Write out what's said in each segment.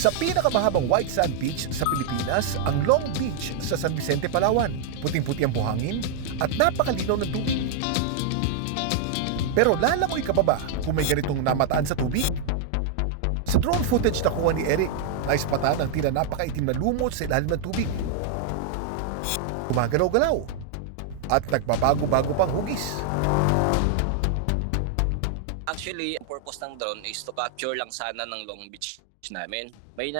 Sa pinakamahabang white sand beach sa Pilipinas, ang Long Beach sa San Vicente, Palawan. Puting-puti ang buhangin at napakalinaw ng tubig. Pero lalangoy ka pa ba kung may ganitong namataan sa tubig? Sa drone footage na kuha ni Eric, naispatan ang tila napakaitim na lumot sa ilalim ng tubig. Gumagalaw-galaw at nagbabago-bago pang hugis. Actually, ang purpose ng drone is to capture lang sana ng Long Beach namin. May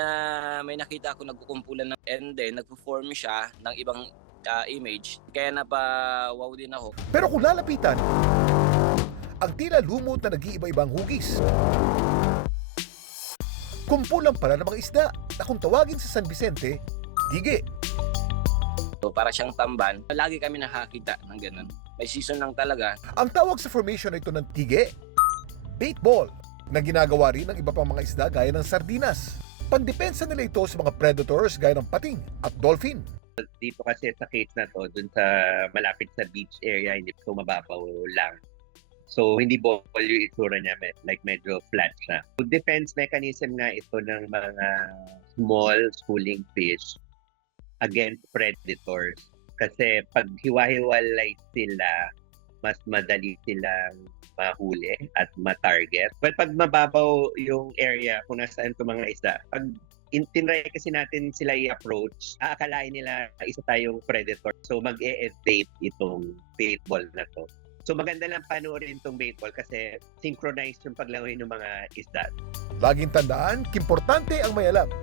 nakita ako nagkukumpulan ng and then nagpo-form siya ng ibang image. Kaya napa-wow din ako. Pero kung lalapitan, ang tila lumot na nag-iiba-ibang hugis. Kumpulan pala ng mga isda na kung tawagin sa San Vicente, tige. So, para siyang tamban. Lagi kami nakakita ng ganun. May season lang talaga. Ang tawag sa formation na ito ng tige, bait ball, na ginagawa rin ng iba pang mga isda gaya ng sardinas. Pandepensa nila ito sa mga predators gaya ng pating at dolphin. Dito kasi sa case na to, dun sa malapit sa beach area, hindi so mababaw lang. So, hindi ball yung itsura niya, like medyo flat siya. So, defense mechanism nga ito ng mga small schooling fish against predators. Kasi pag hiwa-hiwalay sila, mas madali silang mahuli at ma-target. But pag mababaw yung area kung nasaan itong mga isda, pag tinry kasi natin sila i-approach, aakalain nila isa tayong predator. So mag-e-evade itong bait ball na to. So maganda lang panoorin itong bait ball kasi synchronized yung paglangoy ng mga isda. Laging tandaan, importante ang may alam.